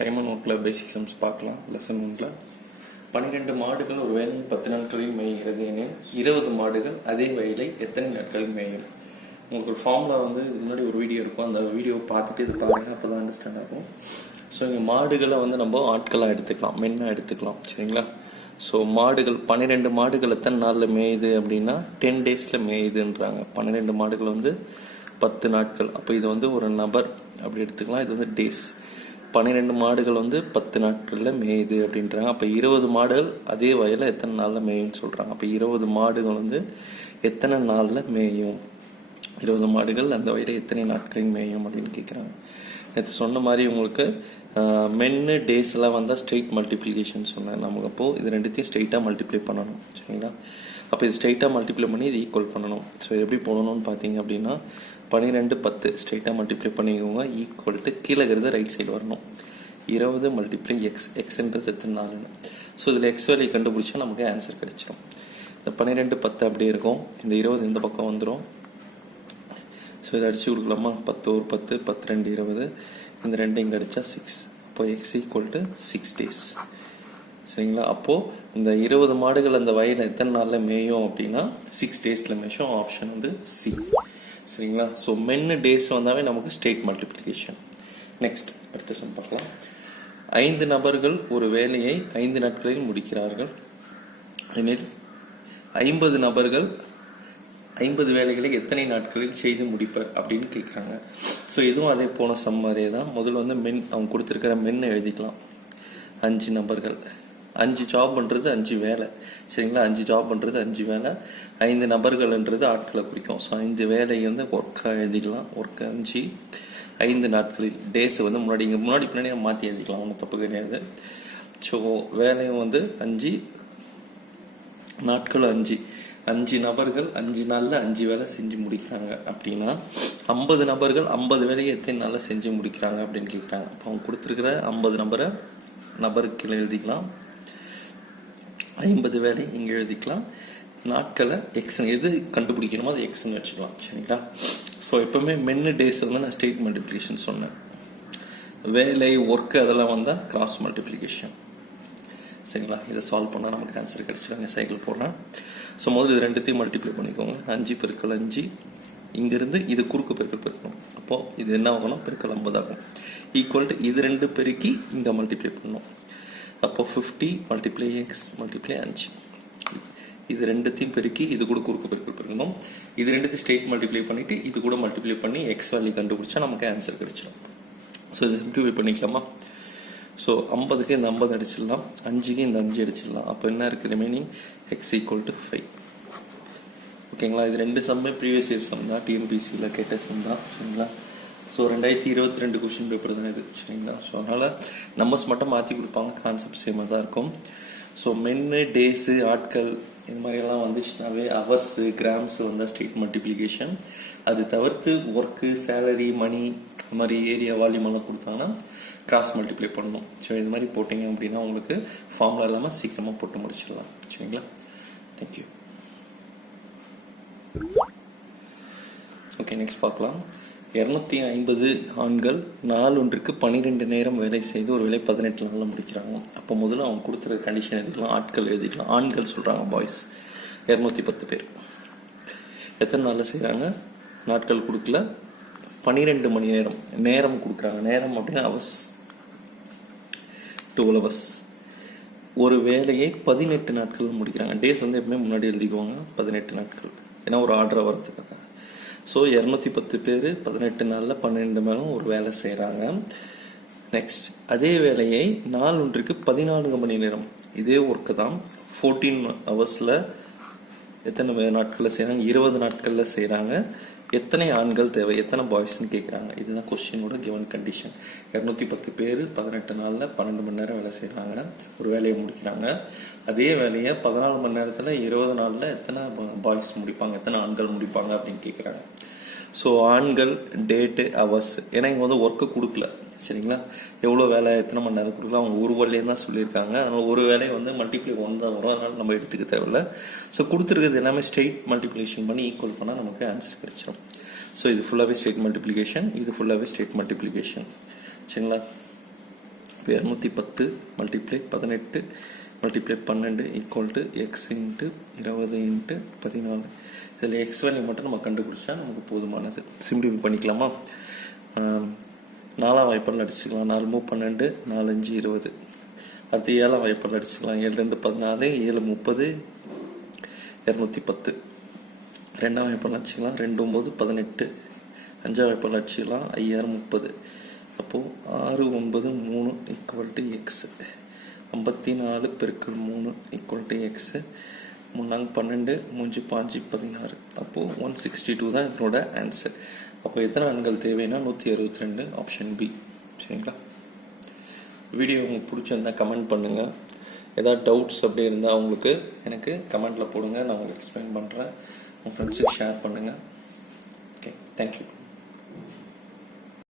Time and ஒர்க்கில் பேசிக் sums பார்க்கலாம். Lesson 1ல் 12 மாடுகள் ஒரு வேலை 10 நாட்களில் மேய்கிறது எனில் 20 மாடுகள் அதே வயலை எத்தனை நாட்களில் மேயும்? உங்களுக்கு ஒரு ஃபார்முலா வந்து இது முன்னாடி ஒரு வீடியோ இருக்கும், அந்த வீடியோ பார்த்துட்டு இது பாருங்கள், அப்போ தான் அண்டர்ஸ்டாண்ட் ஆகும். ஸோ இங்கே மாடுகளை வந்து நம்ம ஆட்களாக எடுத்துக்கலாம், மென்னாக எடுத்துக்கலாம், சரிங்களா? ஸோ மாடுகள் 12 மாடுகள் எத்தனை நாளில் மேயுது அப்படின்னா 10 டேஸில் மேயுதுன்றாங்க. 12 மாடுகள் வந்து 10 நாட்கள். அப்போ இது வந்து ஒரு நபர் அப்படி எடுத்துக்கலாம், இது வந்து டேஸ். 12 மாடுகள் வந்து 10 நாட்களில் மேயுது அப்படின்றாங்க. அப்போ 20 மாடுகள் அதே வயலில் எத்தனை நாளில் மேயும்னு சொல்கிறாங்க. அப்போ 20 மாடுகள் வந்து எத்தனை நாளில் மேயும், 20 மாடுகள் அந்த வயலை எத்தனை நாட்களில் மேயும் அப்படின்னு கேட்குறாங்க. நேற்று சொன்ன மாதிரி உங்களுக்கு மென்னு டேஸ் எல்லாம் வந்தால் ஸ்ட்ரெயிட் மல்டிப்ளிகேஷன் சொன்னேன். நமக்கு அப்போது இது ரெண்டுத்தையும் ஸ்ட்ரெயிட்டாக மல்டிப்ளை பண்ணணும், சரிங்களா? அப்போ இது ஸ்ட்ரெயிட்டாக மல்டிப்ளை பண்ணி இது ஈக்குவல் பண்ணணும். ஸோ எப்படி போடணும்னு பார்த்தீங்க அப்படின்னா 12 10 ஸ்ட்ரெயிட்டாக மல்டிப்ளை பண்ணிக்கோங்க. ஈக்குவல் டு கீழே இருக்கிறது ரைட் சைடு வரணும். 20 மல்டிப்ளை எக்ஸ், எக்ஸ்ன்றது எத்தனை நாலுன்னு. ஸோ இதில் எக்ஸ் வேல்யூ கண்டுபிடிச்சா நமக்கு ஆன்சர் கிடைச்சிடும். இந்த 12 10 அப்படியே இருக்கும், இந்த 20 இந்த பக்கம் வந்துடும். ஸோ இதை அடிச்சு கொடுக்கலாமா? 10 ஒரு 10 10 2 20, இந்த 2 இங்கே அடித்தா 6. இப்போ எக்ஸ் ஈக்குவல் டு 6 டேஸ், சரிங்களா? அப்போது இந்த 20 மாடுகள் அந்த வயலில் எத்தனை நாளில் மேயும் அப்படின்னா 6 டேஸில் மேயும். ஆப்ஷன் வந்து சி, சரிங்களா? ஸோ மென்னு டேஸ் வந்தாவே நமக்கு ஸ்ட்ரெயிட் மல்டிப்ளிகேஷன். நெக்ஸ்ட் அடுத்த சம் பார்க்கலாம். 5 நபர்கள் ஒரு வேலையை 5 நாட்களில் முடிக்கிறார்கள் எனில் 50 நபர்கள் 50 வேலைகளை எத்தனை நாட்களில் செய்து முடிப்பர் அப்படின்னு கேட்குறாங்க. ஸோ இதுவும் அதே போன சம் மாதிரியே தான். முதல்ல வந்து மென் அவங்க கொடுத்துருக்கிற மென்னு எழுதிக்கலாம். 5 நபர்கள், 5 ஜாப் பண்ணுறது 5 வேலை, சரிங்களா? 5 ஜாப் பண்ணுறது 5 வேலை. 5 நபர்கள்ன்றது ஆட்களை குறிக்கும். ஸோ 5 வேலை வந்து ஒர்க்காக எழுதிக்கலாம். ஒர்க்கு 5 நாட்களில். டேஸ் வந்து முன்னாடி பின்னாடி மாற்றி எழுதிக்கலாம், ஒன்றும் தப்பு கிடையாது. ஸோ வேலையும் வந்து 5 நாட்கள் 5 நபர்கள் 5 நாளில் 5 வேலை செஞ்சு முடிக்கிறாங்க அப்படின்னா 50 நபர்கள் 50 வேலையை எத்தனை நாளில் செஞ்சு முடிக்கிறாங்க அப்படின்னு கேட்குறாங்க. அப்போ அவங்க கொடுத்துருக்கிற 50 நபருக்கு எழுதிக்கலாம். 50 வேலை இங்கே எழுதிக்கலாம். நாட்களை எக்ஸ் எது கண்டுபிடிக்கணுமோ அது எக்ஸ்ன்னு வச்சுக்கலாம், சரிங்களா? ஸோ எப்பவுமே மென்னு டேஸ் வந்து நான் ஸ்ட்ரெயிட் மல்டிப்ளிகேஷன் சொன்னேன். வேலை ஒர்க்கு அதெல்லாம் வந்தால் கிராஸ் மல்டிப்ளிகேஷன், சரிங்களா? இதை சால்வ் பண்ணால் நமக்கு ஆன்சர் கிடைச்சிடுங்க. சைக்கிள் போடுறேன். ஸோ முதல்ல இது ரெண்டுத்தையும் மல்டிப்ளை பண்ணிக்கோங்க. 5 பெருக்கல் 5, இங்கிருந்து இது குறுக்கு பெருக்கல் பெருக்கணும். அப்போது இது என்ன ஆகணும்? பெருக்கல் 50 ஆகும். ஈக்குவல் டு இது 2 பெருக்கி இங்கே மல்டிப்ளை பண்ணணும். அப்போது 50 மல்டிப்ளை எக்ஸ் மல்டிப்ளை 5. இது ரெண்டுத்தையும் பெருக்கி இது கூட குறுக்கு பெருக்கல் பெருக்கணும். இது ரெண்டுத்தையும் ஸ்ட்ரெயிட் மல்டிப்ளை பண்ணிவிட்டு இது கூட மல்டிப்ளை பண்ணி எக்ஸ் வேல்யூ கண்டுபிடிச்சா நமக்கு ஆன்சர் கிடைச்சிடும். ஸோ இது சிம்பிளிஃபை பண்ணிக்கலாமா? ஸோ 50க்கு இந்த 50 அடிச்சிடலாம், 5க்கு இந்த 5 அடிச்சிடலாம். அப்போ என்ன இருக்குது? Remaining X equal to 5. ஓகேங்களா? இது 2 சம்மே ப்ரீவியஸ் இயர் சம் தான், டிஎன்பிசியில் கேட்ட சம் தான், சரிங்களா? ஸோ 2022 கொஸ்டின் பேப்பர் தான் இது, சரிங்களா? ஸோ அதனால் நம்பர்ஸ் மட்டும் மாற்றி கொடுப்பாங்க, கான்செப்ட் சேமாக தான் இருக்கும். ஸோ மென்னு டேஸு ஆட்கள் இது மாதிரியெல்லாம் வந்துச்சுனாவே ஹவர்ஸு கிராம்ஸு வந்தால் ஸ்ட்ரெயிட் மல்டிப்ளிகேஷன். அது தவிர்த்து ஒர்க்கு சேலரி மணி இந்த மாதிரி ஏரியா வால்யூம் எல்லாம் கொடுத்தாங்கன்னா கிராஸ் மல்டிப்ளை பண்ணணும். ஸோ இது மாதிரி போட்டிங்க அப்படின்னா உங்களுக்கு ஃபார்முலா இல்லாமல் சீக்கிரமாக போட்டு முடிச்சிடலாம், சரிங்களா? தேங்க்யூ. ஓகே, நெக்ஸ்ட் பார்க்கலாம். 250 ஆண்கள் நாள் ஒன்றுக்கு 12 நேரம் வேலை செய்து ஒரு வேலை 18 நாளில் முடிக்கிறாங்க. அப்போ முதல்ல அவங்க கொடுத்துருக்க கண்டிஷன் எழுதிக்கலாம், ஆட்கள் எழுதிக்கலாம். ஆண்கள் சொல்கிறாங்க, பாய்ஸ் 210 பேர். எத்தனை நாளில் செய்கிறாங்க? நாட்கள் கொடுக்கல, 12 மணி நேரம் நேரம் கொடுக்குறாங்க. நேரம் அப்படின்னா அவர்ஸ், 12 hours. ஒரு வேலையை 18 நாட்கள் முடிக்கிறாங்க. டேஸ் வந்து எப்பவுமே முன்னாடி எழுதிக்குவாங்க, 18 நாட்கள், ஏன்னா ஒரு ஆர்டர் வரதுக்காக. ஸோ 210 பேர் 18 நாளில் 12 மேலும் ஒரு வேலை செய்கிறாங்க. நெக்ஸ்ட், அதே வேலையை நாள் ஒன்றுக்கு 14 மணி நேரம், இதே ஒர்க்கு தான் 14 ஹவர்ஸில் எத்தனை நாட்களில் செய்கிறாங்க? 20 நாட்களில் செய்கிறாங்க. எத்தனை ஆண்கள் தேவை, எத்தனை பாய்ஸ்ன்னு கேட்குறாங்க. இதுதான் கொஸ்டினோட கிவன் கண்டிஷன். 210 பேர் 18 நாளில் 12 மணி நேரம் வேலை செய்கிறாங்க, ஒரு வேலையை முடிக்கிறாங்க. அதே வேலையை 14 மணி நேரத்தில் 20 நாளில் எத்தனை பாய்ஸ் முடிப்பாங்க, எத்தனை ஆண்கள் முடிப்பாங்க அப்படின்னு கேட்குறாங்க. ஸோ ஆண்கள், டேட்டு, ஹவர்ஸ், ஏன்னா இங்கே வந்து ஒர்க்கு கொடுக்கல, சரிங்களா? எவ்வளோ வேலை எத்தனை மணி நேரம் கொடுக்கலாம், அவங்க ஒரு வேலையும் தான் சொல்லியிருக்காங்க. அதனால் ஒரு வேலையை வந்து மல்டிப்ளை 1 தான் வரும், அதனால் நம்ம எடுத்துக்க தேவையில்லை. ஸோ கொடுத்துருக்கிறது எல்லாமே ஸ்ட்ரெயிட் மல்டிப்ளிகேஷன் பண்ணி ஈக்குவல் பண்ணால் நமக்கு ஆன்சர் கிடைச்சிடும். ஸோ இது ஃபுல்லாகவே ஸ்ட்ரெயிட் மல்டிப்ளிகேஷன், இது ஃபுல்லாகவே ஸ்ட்ரெயிட் மல்டிப்ளிகேஷன், சரிங்களா? இப்போ 210 multiply 18 multiply 12 equal to X into 20 into 14. இதில் எக்ஸ் வேல்யூ மட்டும் நம்ம கண்டுபிடிச்சா நமக்கு போதுமானது. சிம்பிள் பண்ணிக்கலாமா? 4ஆம் வாய்ப்பால் அடிச்சுக்கலாம். 4 3 12, 4 5 20. அடுத்து 7ஆம் வாய்ப்பால் அடிச்சுக்கலாம். 7 2 14, 7 30, 210. 2ஆம் வாய்ப்பால் அடிச்சுக்கலாம். 2 9 18. 5ஆம் வாய்ப்பால் அடிச்சுக்கலாம். 5 6 30. அப்போது 6 9 3 ஈக்குவல் டு எக்ஸ். 54 பெருக்கல் 3 ஈக்குவல் டு எக்ஸ். 3 12 3 5 16. அப்போது 162 தான் என்னோட ஆன்சர். அப்போ எத்தனை எண்கள் தேவைன்னா 162, ஆப்ஷன் பி. சரிங்களா? வீடியோ உங்களுக்கு பிடிச்சிருந்தா கமெண்ட் பண்ணுங்கள். ஏதாவது டவுட்ஸ் அப்படி இருந்தால் உங்களுக்கு எனக்கு கமெண்ட்டில் போடுங்க. நான் உங்களுக்கு எக்ஸ்பிளைன் பண்ணுறேன். உங்கள் ஃப்ரெண்ட்ஸுக்கு ஷேர் பண்ணுங்கள். Okay, thank you.